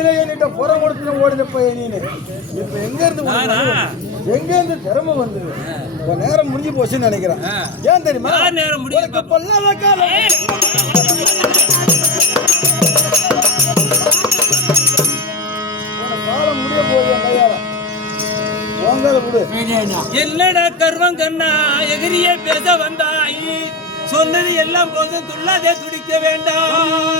ஜென்மத்திலே என்கிட்ட புறம் கொடுத்து ஓடின பையன் நீனு. இப்ப எங்க இருந்து? எங்க இருந்து திறமை வந்தது? உன் நேரம் முடிஞ்சு போச்சுன்னு நினைக்கிறேன். ஏன் தெரியுமா? நேரம் பொல்லாத காலம் முடிய போகுது கையால. விடு என்னடா கர்வம் கண்ணா? எகிரியே பேச வந்தாய். சொன்னது எல்லாம் போதும் துள்ளாதே துடிக்க வேண்டாம்.